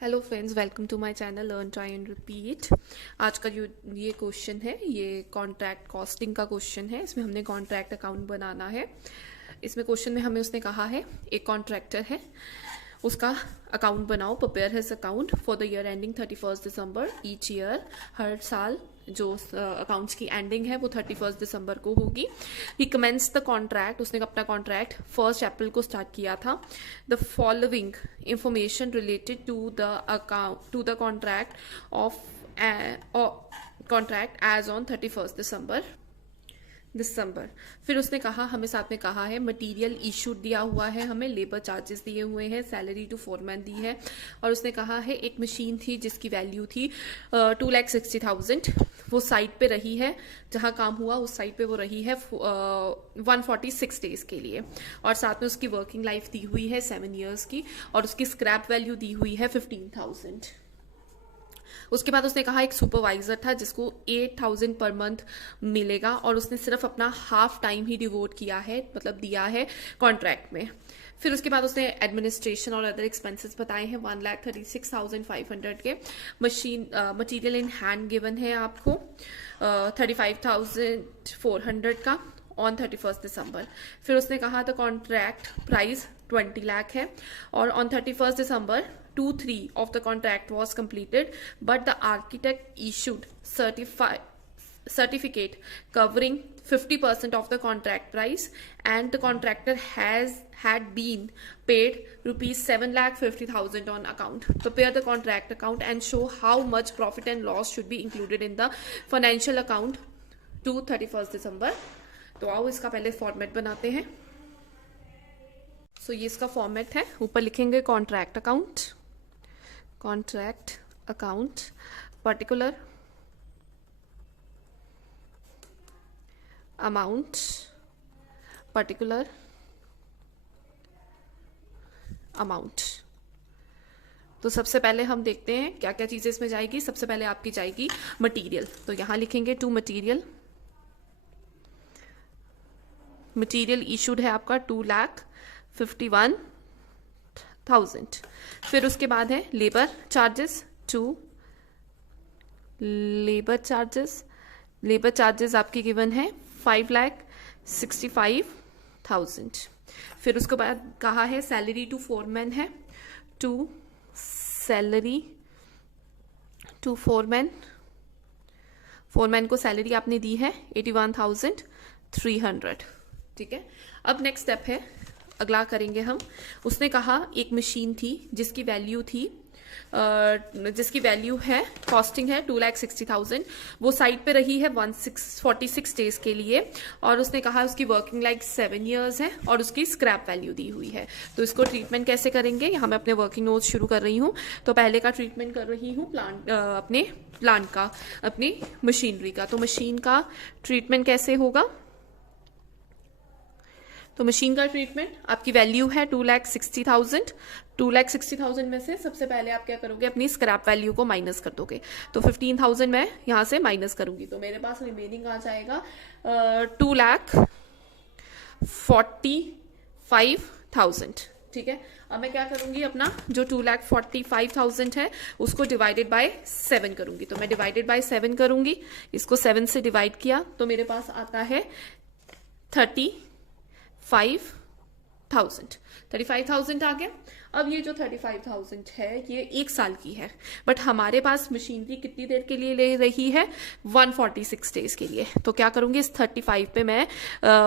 Hello friends, welcome to my channel learn try and repeat. आज का जो ये क्वेश्चन है ये कॉन्ट्रैक्ट कॉस्टिंग का क्वेश्चन है। इसमें हमने कॉन्ट्रैक्ट अकाउंट बनाना है। इसमें क्वेश्चन में हमें उसने कहा है एक कॉन्ट्रैक्टर है, उसका अकाउंट बनाओ, prepare his account for the year ending 31 December each year. हर साल जो अकाउंट्स की एंडिंग है वो 31 दिसंबर को होगी। ही कमेंस द कॉन्ट्रैक्ट, उसने अपना कॉन्ट्रैक्ट 1 अप्रैल को स्टार्ट किया था। The following information related to the account to the contract of contract as on 31 December. फिर उसने कहा, हमें साथ में कहा है मटेरियल इशू दिया हुआ है, हमें लेबर चार्जेस दिए हुए हैं, सैलरी टू फोरमैन दी है, और उसने कहा है एक मशीन थी जिसकी वैल्यू थी 2,60,000। वो साइट पे रही है, जहां काम हुआ उस साइट पे वो रही है 146 डेज के लिए, और साथ में उसकी वर्किंग लाइफ दी हुई है 7 ईयर्स की, और उसकी स्क्रैप वैल्यू दी हुई है 15,000। उसके बाद उसने कहा एक सुपरवाइजर था जिसको 8,000 पर मंथ मिलेगा, और उसने सिर्फ अपना हाफ टाइम ही डिवोट किया है, मतलब दिया है कॉन्ट्रैक्ट में। फिर उसके बाद उसने एडमिनिस्ट्रेशन और अदर एक्सपेंसेस बताए हैं 1,36,500 के। मटीरियल इन हैंड गिवन है आपको 35,400 का ऑन 31 दिसंबर। फिर उसने कहा था कॉन्ट्रैक्ट प्राइस 20 लाख है, और on 31 December 2/3 of the contract was completed, but the architect issued certificate covering 50% of the contract price, and the contractor had been paid rupees 7,50,000 on account. Prepare the contract account and show how much profit and loss should be included in the financial account to 31 दिसंबर। तो आओ इसका पहले format बनाते हैं। ये इसका format है। ऊपर लिखेंगे कॉन्ट्रैक्ट अकाउंट पर्टिकुलर अमाउंट तो सबसे पहले हम देखते हैं क्या क्या चीजें इसमें जाएगी। सबसे पहले आपकी जाएगी मटेरियल, तो यहां लिखेंगे टू मटेरियल इशूड है आपका 2,51,000। फिर उसके बाद है लेबर चार्जेस आपकी गिवन है 5,65,000। फिर उसके बाद कहा है सैलरी टू फोरमैन है, फोरमैन को सैलरी आपने दी है 81,300। ठीक है। अब नेक्स्ट स्टेप है, अगला करेंगे हम। उसने कहा एक मशीन थी जिसकी वैल्यू है कॉस्टिंग है 2,60,000। वो साइट पे रही है 146 डेज के लिए, और उसने कहा उसकी वर्किंग लाइफ 7 ईयर्स है, और उसकी स्क्रैप वैल्यू दी हुई है। तो इसको ट्रीटमेंट कैसे करेंगे, यहाँ मैं अपने वर्किंग नोट्स शुरू कर रही हूँ। तो पहले का ट्रीटमेंट कर रही हूँ अपने प्लांट का, अपनी मशीनरी का। तो मशीन का ट्रीटमेंट कैसे होगा, तो मशीन का ट्रीटमेंट आपकी वैल्यू है 2,60,000। 2,60,000 में से सबसे पहले आप क्या करोगे, अपनी स्क्रैप वैल्यू को माइनस कर दोगे। तो 15,000 मैं यहां से माइनस करूंगी, तो मेरे पास रिमेनिंग आ जाएगा 2,45,000। ठीक है। अब मैं क्या करूंगी, अपना जो 2,45,000 है उसको डिवाइडेड बाय 7 करूंगी। तो मैं डिवाइडेड बाय 7 करूंगी, इसको 7 से डिवाइड किया तो मेरे पास आता है 35,000 आ गया। अब ये जो 35,000 है ये 1 साल की है, बट हमारे पास मशीनरी कितनी देर के लिए ले रही है, 146 डेज के लिए। तो क्या करूंगी, इस 35 पे मैं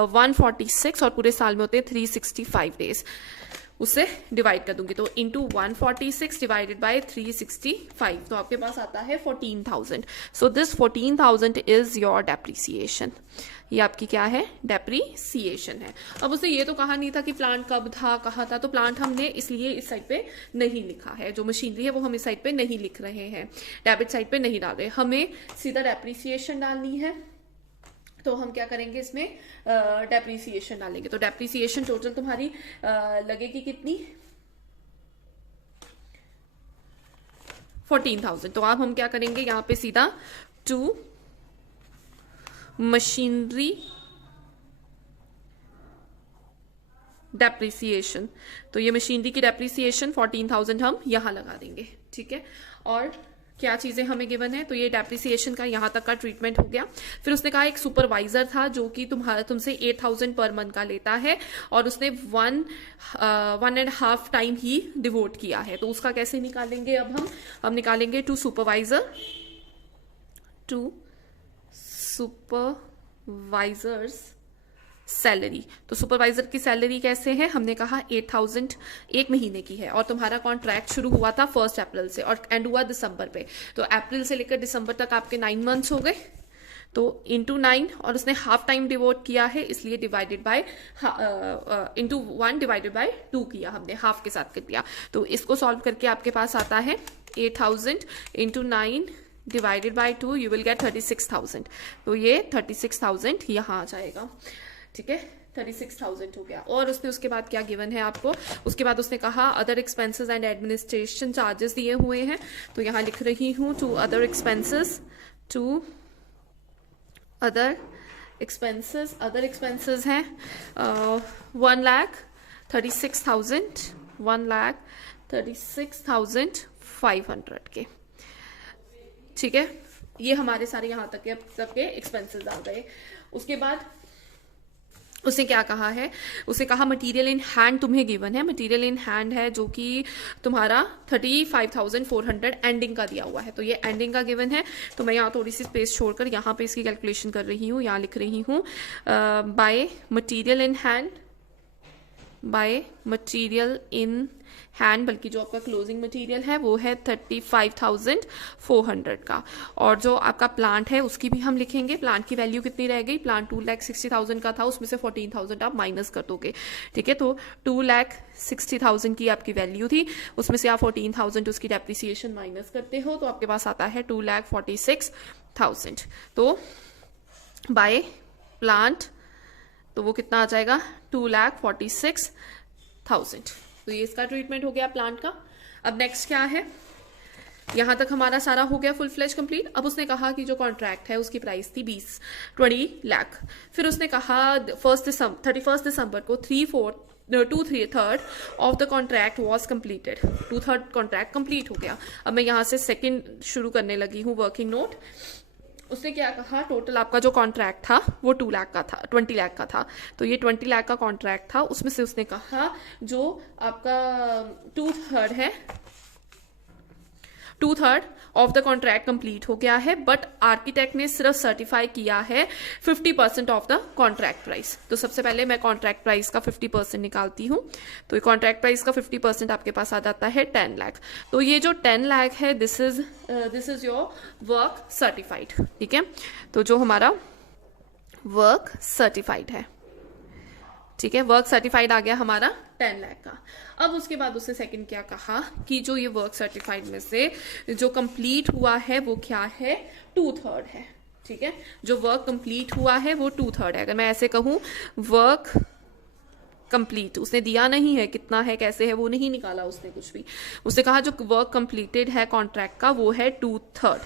146, और पूरे साल में होते हैं 365 डेज, उससे डिवाइड कर दूंगी। तो इंटू 146 डिवाइडेड बाय 365, तो आपके पास आता है 14,000। So this 14,000 is your depreciation. ये आपकी क्या है, डेप्रिसिएशन है। अब उसे ये तो कहा नहीं था कि प्लांट कब था, कहा था, तो प्लांट हमने इसलिए इस साइड पे नहीं लिखा है। जो मशीनरी है वो हम इस साइड पे नहीं लिख रहे हैं, डेबिट साइड पे नहीं डाल रहे, हमें सीधा डेप्रिसिएशन डालनी है। तो हम क्या करेंगे, इसमें डेप्रिसिएशन डालेंगे। तो डेप्रिसिएशन टोटल तुम्हारी लगेगी कितनी, 14,000। तो अब हम क्या करेंगे, यहाँ पे सीधा टू मशीनरी डेप्रिसिएशन, तो ये मशीनरी की डेप्रिसिएशन 14,000 हम यहाँ लगा देंगे, ठीक है। और क्या चीज़ें हमें गिवन है, तो ये डेप्रिसिएशन का यहाँ तक का ट्रीटमेंट हो गया। फिर उसने कहा एक सुपरवाइजर था जो कि तुमसे 8,000 पर मंथ का लेता है और उसने 1.5 टाइम ही डिवोट किया है, तो उसका कैसे निकालेंगे। अब हम निकालेंगे टू सुपरवाइजर्स सैलरी। तो सुपरवाइजर की सैलरी कैसे है, हमने कहा 8,000 एक महीने की है और तुम्हारा कॉन्ट्रैक्ट शुरू हुआ था 1 अप्रैल से और एंड हुआ दिसंबर पे, तो अप्रैल से लेकर दिसंबर तक आपके 9 मंथ्स हो गए, तो इंटू 9 और उसने हाफ टाइम डिवोट किया है इसलिए divided by into 1 divided by 2 किया हमने, हाफ के साथ कर दिया। तो इसको सॉल्व करके आपके पास आता है 8,000 into 9 divided by 2, you will get 36,000। तो ये 36,000 यहाँ आ जाएगा, ठीक है। 36,000 हो गया। और उसने उसके बाद क्या गिवन है आपको, उसके बाद उसने कहा other expenses and administration charges दिए हुए हैं, तो यहाँ लिख रही हूँ टू अदर एक्सपेंसेस हैं 1,36,500 के, ठीक है। ये हमारे सारे यहाँ तक के सबके एक्सपेंसेस आ गए। उसके बाद उसने क्या कहा है, उसे कहा मटेरियल इन हैंड तुम्हें गिवन है, मटेरियल इन हैंड है जो कि तुम्हारा 35,400 एंडिंग का दिया हुआ है, तो ये एंडिंग का गिवन है। तो मैं यहाँ थोड़ी सी स्पेस छोड़कर यहाँ पे इसकी कैलकुलेशन कर रही हूँ, यहाँ लिख रही हूँ बाय मटेरियल इन हैंड, बल्कि जो आपका क्लोजिंग मटेरियल है वो है 35,400 का, और जो आपका प्लांट है उसकी भी हम लिखेंगे। प्लांट की वैल्यू कितनी रह गई, प्लांट 2,60,000 का था, उसमें से 14,000 आप माइनस कर दोगे, ठीक है। तो 2,60,000 की आपकी वैल्यू थी, उसमें से आप 14,000 उसकी डेप्रिसिएशन माइनस करते हो, तो आपके पास आता है 2,46,000। तो बाय प्लांट तो वो कितना आ जाएगा 2,46,000। तो ये इसका ट्रीटमेंट हो गया प्लांट का। अब नेक्स्ट क्या है, यहां तक हमारा सारा हो गया फुल फ्लेज कंप्लीट। अब उसने कहा कि जो कॉन्ट्रैक्ट है उसकी प्राइस थी 20 लाख। फिर उसने कहा 31 दिसंबर को 2/3 of the contract was completed, 2/3 contract complete हो गया। अब मैं यहाँ से सेकेंड शुरू करने लगी हूँ वर्किंग नोट। उसने क्या कहा, टोटल आपका जो कॉन्ट्रैक्ट था वो 20 लाख का था, तो ये 20 लाख का कॉन्ट्रैक्ट था, उसमें से उसने कहा जो आपका 2/3 ऑफ द कॉन्ट्रैक्ट कंप्लीट हो गया है, बट आर्किटेक्ट ने सिर्फ सर्टिफाई किया है 50% ऑफ द कॉन्ट्रैक्ट प्राइस। तो सबसे पहले मैं कॉन्ट्रैक्ट प्राइस का 50% निकालती हूँ, तो कॉन्ट्रैक्ट प्राइस का 50% आपके पास आ जाता है 10 लाख। तो ये जो 10 लाख है this is your work certified, ठीक है। तो जो हमारा वर्क सर्टिफाइड है, ठीक है, वर्क सर्टिफाइड आ गया हमारा 10 लाख का। अब उसके बाद उसने सेकंड क्या कहा कि जो ये वर्क सर्टिफाइड में से जो कंप्लीट हुआ है वो क्या है 2/3 है, ठीक है। जो वर्क कंप्लीट हुआ है वो 2/3 है। अगर मैं ऐसे कहूं वर्क कंप्लीट, उसने दिया नहीं है कितना है कैसे है वो नहीं निकाला उसने कुछ भी, उसने कहा जो वर्क कंप्लीटेड है कॉन्ट्रैक्ट का वो है 2/3,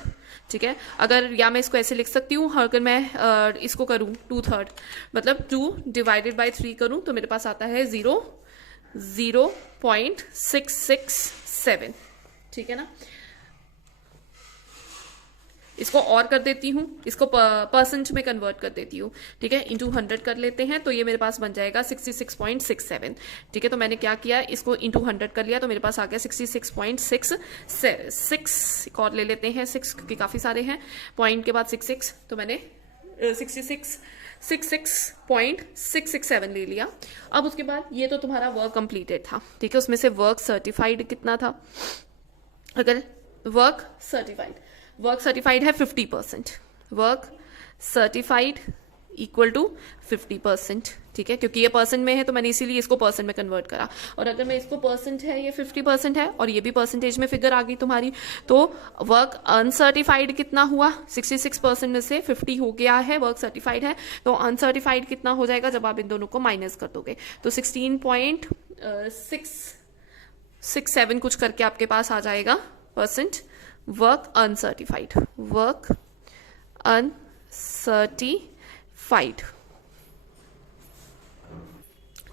ठीक है। अगर या मैं इसको ऐसे लिख सकती हूँ, अगर मैं इसको करूँ 2/3 मतलब 2 डिवाइडेड बाय 3 करूँ तो मेरे पास आता है 0.667, ठीक है ना। इसको और कर देती हूँ, इसको परसेंट में कन्वर्ट कर देती हूँ, ठीक है, इंटू 100 कर लेते हैं, तो ये मेरे पास बन जाएगा 66.67, ठीक है। तो मैंने क्या किया, इसको इंटू 100 कर लिया, तो मेरे पास आ गया 66.66, एक और ले लेते हैं 6 क्योंकि काफ़ी सारे हैं, पॉइंट के बाद 66, तो मैंने 66.667 ले लिया। अब उसके बाद ये तो तुम्हारा वर्क कंप्लीटेड था, ठीक है। उसमें से वर्क सर्टिफाइड कितना था, अगर वर्क सर्टिफाइड है 50%, वर्क सर्टिफाइड इक्वल टू 50%, ठीक है, क्योंकि ये परसेंट में है तो मैंने इसीलिए इसको परसेंट में कन्वर्ट करा। और अगर मैं इसको परसेंट है, ये 50% है और ये भी परसेंटेज में फिगर आ गई तुम्हारी, तो वर्क अनसर्टिफाइड कितना हुआ, 66% में से 50 हो गया है, वर्क सर्टिफाइड है, तो अनसर्टिफाइड कितना हो जाएगा जब आप इन दोनों को माइनस कर दोगे, तो 16.67 कुछ करके आपके पास आ जाएगा परसेंट वर्क अनसर्टिफाइड,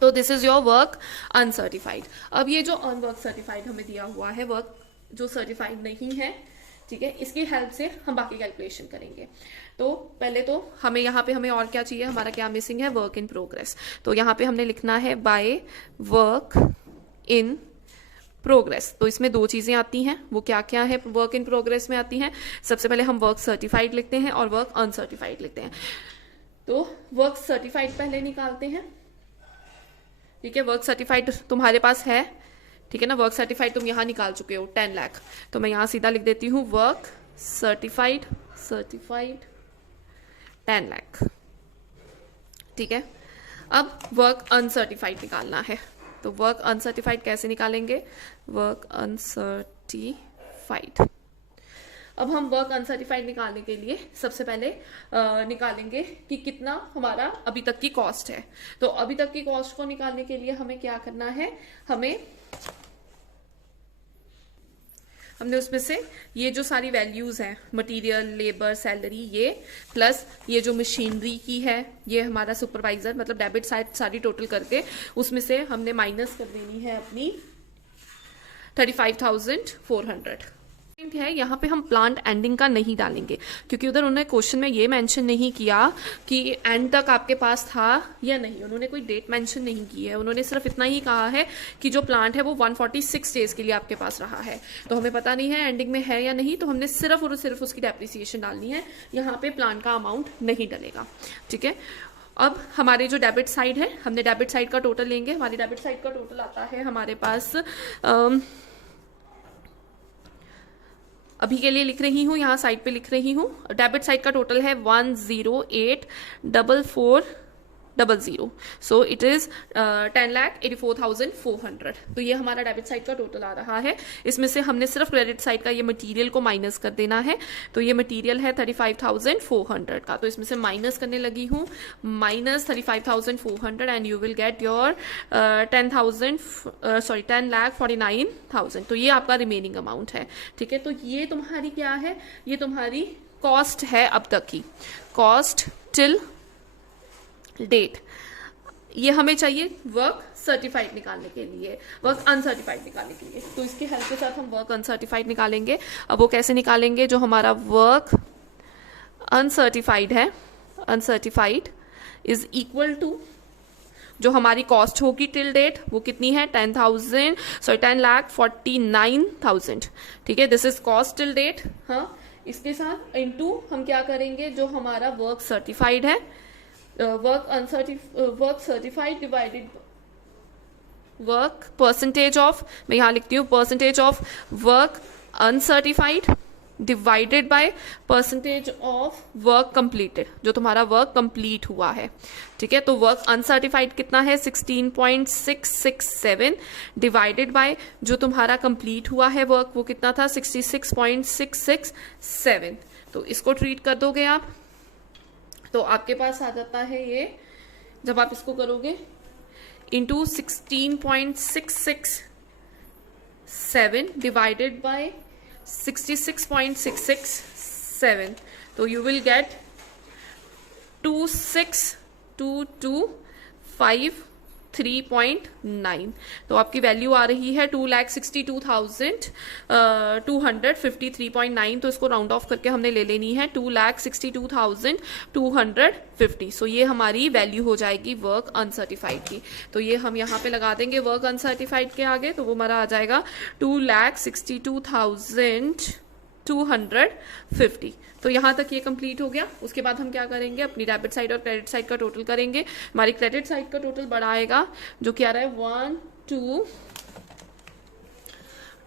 तो this is your work uncertified. अब ये जो अनवर्क सर्टिफाइड हमें दिया हुआ है, वर्क जो सर्टिफाइड नहीं है, ठीक है, इसकी हेल्प से हम बाकी कैलकुलेशन करेंगे। तो पहले तो हमें यहाँ पे हमें और क्या चाहिए, हमारा क्या मिसिंग है, वर्क इन प्रोग्रेस। तो यहाँ पे हमने लिखना है बाय वर्क इन प्रोग्रेस। तो इसमें दो चीजें आती हैं, वो क्या क्या है वर्क इन प्रोग्रेस में आती हैं। सबसे पहले हम वर्क सर्टिफाइड लिखते हैं और वर्क अनसर्टिफाइड लिखते हैं। तो वर्क सर्टिफाइड पहले निकालते हैं, ठीक है। वर्क सर्टिफाइड तुम्हारे पास है, ठीक है ना, वर्क सर्टिफाइड तुम यहां निकाल चुके हो 10 लाख। तो मैं यहां सीधा लिख देती हूं वर्क सर्टिफाइड 10 लाख, ठीक है। अब वर्क अनसर्टिफाइड निकालना है। तो वर्क अनसर्टिफाइड कैसे निकालेंगे, वर्क अनसर्टिफाइड। अब हम वर्क अनसर्टिफाइड निकालने के लिए सबसे पहले निकालेंगे कि कितना हमारा अभी तक की कॉस्ट है। तो अभी तक की कॉस्ट को निकालने के लिए हमें क्या करना है, हमने उसमें से ये जो सारी वैल्यूज हैं, मटेरियल, लेबर, सैलरी, ये प्लस ये जो मशीनरी की है, ये हमारा सुपरवाइजर, मतलब डेबिट साइड सारी टोटल करके उसमें से हमने माइनस कर देनी है अपनी 35,400 है। यहाँ पे हम प्लांट एंडिंग का नहीं डालेंगे, क्योंकि उधर उन्होंने क्वेश्चन में ये मेंशन नहीं किया कि एंड तक आपके पास था या नहीं, उन्होंने कोई डेट मेंशन नहीं की है। उन्होंने सिर्फ इतना ही कहा है कि जो प्लांट है वो 146 डेज के लिए आपके पास रहा है। तो हमें पता नहीं है एंडिंग में है या नहीं, तो हमने सिर्फ और सिर्फ उसकी डेप्रिसिएशन डालनी है, यहाँ पे प्लांट का अमाउंट नहीं डलेगा, ठीक है। अब हमारे जो डेबिट साइड है, हमने डेबिट साइड का टोटल लेंगे। हमारी डेबिट साइड का टोटल आता है हमारे पास, अभी के लिए लिख रही हूँ, यहाँ साइड पे लिख रही हूँ, डेबिट साइड का टोटल है 108,440। So it is 10,84,400। तो ये हमारा डेबिट साइड का टोटल आ रहा है। इसमें से हमने सिर्फ क्रेडिट साइड का ये मटेरियल को माइनस कर देना है। तो ये मटेरियल है 35,400 का, तो इसमें से माइनस करने लगी हूँ, minus 35,400 and you will get your 10,49,000। तो ये आपका रिमेनिंग अमाउंट है, ठीक है। तो ये तुम्हारी क्या है, ये तुम्हारी कॉस्ट है अब तक की, कॉस्ट टिल डेट। ये हमें चाहिए वर्क सर्टिफाइड निकालने के लिए, वर्क अनसर्टिफाइड निकालने के लिए। तो इसकी हेल्प के साथ हम वर्क अनसर्टिफाइड निकालेंगे। अब वो कैसे निकालेंगे, जो हमारा वर्क अनसर्टिफाइड है, अनसर्टिफाइड इज इक्वल टू जो हमारी कॉस्ट होगी टिल डेट, वो कितनी है, 10,49,000, ठीक है। This is cost till date. हाँ, इसके साथ इनटू हम क्या करेंगे, जो हमारा वर्क सर्टिफाइड है, work certified divided work percentage of, मैं यहां लिखती हूँ percentage of work uncertified divided by percentage of work completed, जो तुम्हारा वर्क कंप्लीट हुआ है, ठीक है। तो वर्क अनसर्टिफाइड कितना है, 16.667 डिवाइडेड बाय जो तुम्हारा कंप्लीट हुआ है वर्क, वो कितना था, 66.667। तो इसको ट्रीट कर दोगे आप, तो आपके पास आ जाता है ये, जब आप इसको करोगे इंटू 16.667 डिवाइडेड बाय 66.667, तो यू विल गेट 262253.9। तो आपकी वैल्यू आ रही है 2,62,253.9। तो इसको राउंड ऑफ करके हमने ले लेनी है 2,62,250। सो ये हमारी वैल्यू हो जाएगी वर्क अनसर्टिफाइड की। तो ये हम यहाँ पे लगा देंगे वर्क अनसर्टिफाइड के आगे, तो वो हमारा आ जाएगा 2,62,250। तो यहाँ तक ये कंप्लीट हो गया। उसके बाद हम क्या करेंगे, अपनी डेबिट साइड और क्रेडिट साइड का टोटल करेंगे। हमारी क्रेडिट साइड का टोटल बड़ा आएगा, जो क्या आ रहा है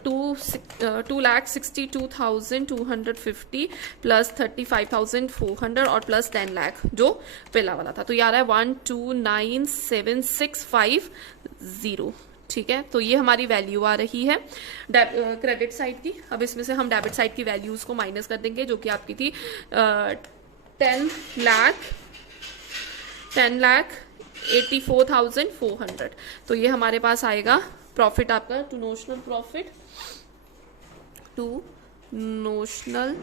2,62,250 प्लस 35,400 और प्लस 10 लाख जो पहला वाला था। तो ये आ रहा है 129,765.0, ठीक है। तो ये हमारी वैल्यू आ रही है क्रेडिट साइड की। अब इसमें से हम डेबिट साइड की वैल्यूज को माइनस कर देंगे, जो कि आपकी थी 10,84,400। तो ये हमारे पास आएगा प्रॉफिट आपका, टू नोशनल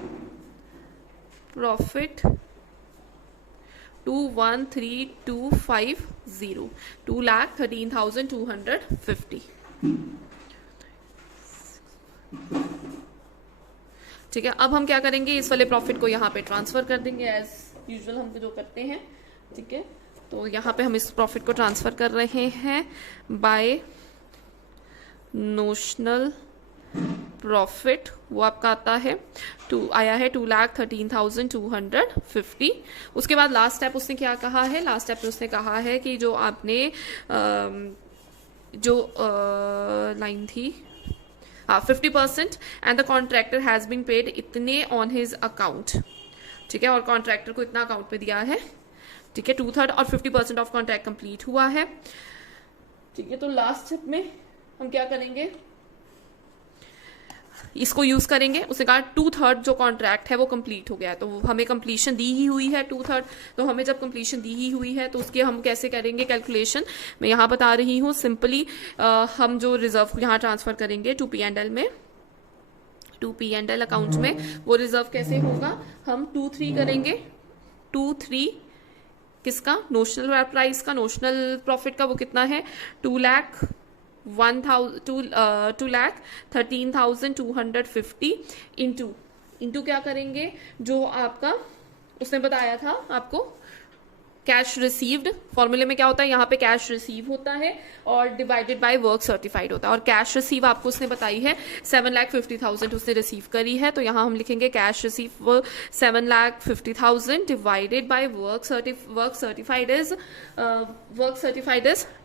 213,250, 2,13,250। ठीक है, अब हम क्या करेंगे, इस वाले प्रॉफिट को यहाँ पे ट्रांसफर कर देंगे एज यूजुअल हम जो करते हैं। ठीक है, तो यहाँ पे हम इस प्रॉफिट को ट्रांसफर कर रहे हैं बाय नोशनल प्रॉफिट। वो आपका आता है आया है 2,13,250। उसके बाद लास्ट स्टेप उसने क्या कहा है, लास्ट स्टेप उसने कहा है कि जो आपने लाइन थी 50% and the contractor has been paid इतने ऑन हिज अकाउंट। ठीक है, और कॉन्ट्रैक्टर को इतना अकाउंट पे दिया है। ठीक है, 2/3 और 50% ऑफ कॉन्ट्रैक्ट कंप्लीट हुआ है। ठीक है, तो लास्ट स्टेप में हम क्या करेंगे, इसको यूज करेंगे। उसने कहा 2/3 जो कॉन्ट्रैक्ट है वो कंप्लीट हो गया है, तो हमें कंप्लीशन दी ही हुई है 2/3। तो हमें जब कंप्लीशन दी ही हुई है तो उसकी हम कैसे करेंगे कैलकुलेशन, मैं यहाँ बता रही हूँ सिंपली। हम जो रिजर्व यहाँ ट्रांसफर करेंगे टू P&L में, टू P&L अकाउंट में, वो रिजर्व कैसे होगा, हम 2/3 करेंगे। 2/3 किसका, नोशनल प्राइस का, नोशनल प्रॉफिट का, वो कितना है 2,13,250 इंटू क्या करेंगे, जो आपका उसने बताया था आपको कैश रिसीव्ड, फॉर्मूले में क्या होता है, यहाँ पे कैश रिसीव होता है और डिवाइडेड बाय वर्क सर्टिफाइड होता है। और कैश रिसीव आपको उसने बताई है 7,50,000 उसने रिसीव करी है, तो यहाँ हम लिखेंगे cash receive 7,50,000 divided by work certified is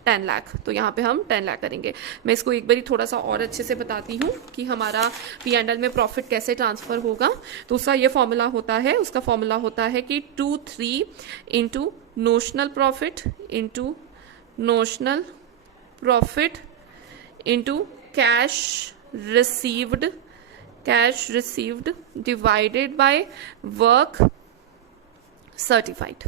10 lakh. तो यहाँ पे हम 10 लाख करेंगे। मैं इसको एक बारी थोड़ा सा और अच्छे से बताती हूँ कि हमारा P&L में प्रॉफिट कैसे ट्रांसफर होगा। तो उसका ये फॉर्मूला होता है, उसका फॉर्मूला होता है कि 2/3 into notional profit into notional profit into cash received divided by work certified.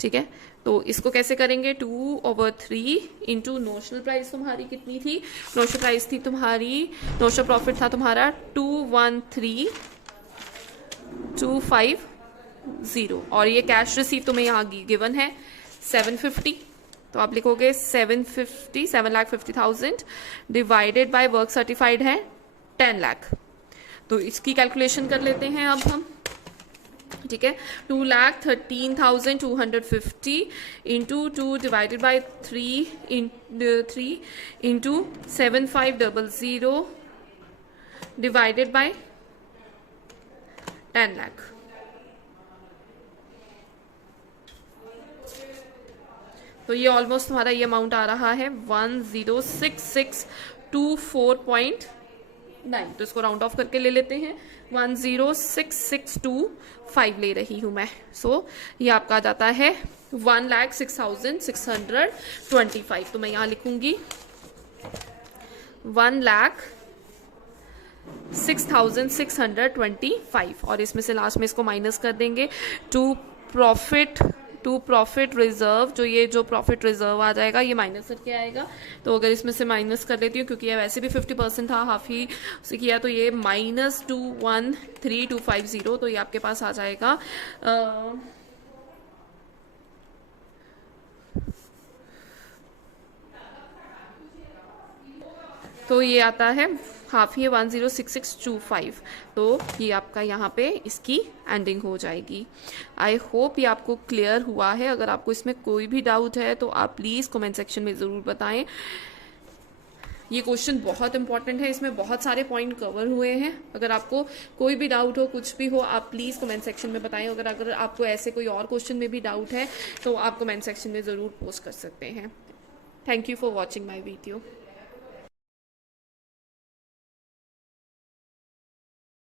ठीक है, तो इसको कैसे करेंगे, 2/3 इंटू नोशनल प्राइस तुम्हारी कितनी थी, नोशनल प्राइस थी तुम्हारी, नोशनल प्रॉफिट था तुम्हारा 213,250 और ये कैश रिसीव तुम्हें यहाँ गिवन है 750। तो आप लिखोगे 7,50,000 डिवाइडेड बाय वर्क सर्टिफाइड है 10 लाख। तो इसकी कैलकुलेशन कर लेते हैं अब हम। ठीक है, 2,13,250 into 2 divided by 3 into 7,500 divided by 10 lakh. तो ये ऑलमोस्ट हमारा ये अमाउंट आ रहा है 106624.9। तो इसको राउंड ऑफ करके ले लेते हैं, 106625 ले रही हूं मैं। सो ये आपका आ जाता है 1,06,625। तो मैं यहाँ लिखूंगी 1,06,625 और इसमें से लास्ट में इसको माइनस कर देंगे टू प्रॉफिट रिजर्व। जो प्रॉफिट रिजर्व आ जाएगा ये माइनस करके आएगा। तो अगर इसमें से माइनस कर लेती हूँ, क्योंकि ये वैसे भी 50% था, हाफ ही से किया, तो ये -213,250। तो ये आपके पास आ जाएगा तो ये आता है हाफ ही 106625। तो ये आपका यहाँ पे इसकी एंडिंग हो जाएगी। आई होप ये आपको क्लियर हुआ है। अगर आपको इसमें कोई भी डाउट है तो आप प्लीज़ कमेंट सेक्शन में ज़रूर बताएं। ये क्वेश्चन बहुत इंपॉर्टेंट है, इसमें बहुत सारे पॉइंट कवर हुए हैं। अगर आपको कोई भी डाउट हो, कुछ भी हो, आप प्लीज़ कमेंट सेक्शन में बताएं। अगर आपको ऐसे कोई और क्वेश्चन में भी डाउट है तो आप कमेंट सेक्शन में ज़रूर पोस्ट कर सकते हैं। Thank you for watching my video.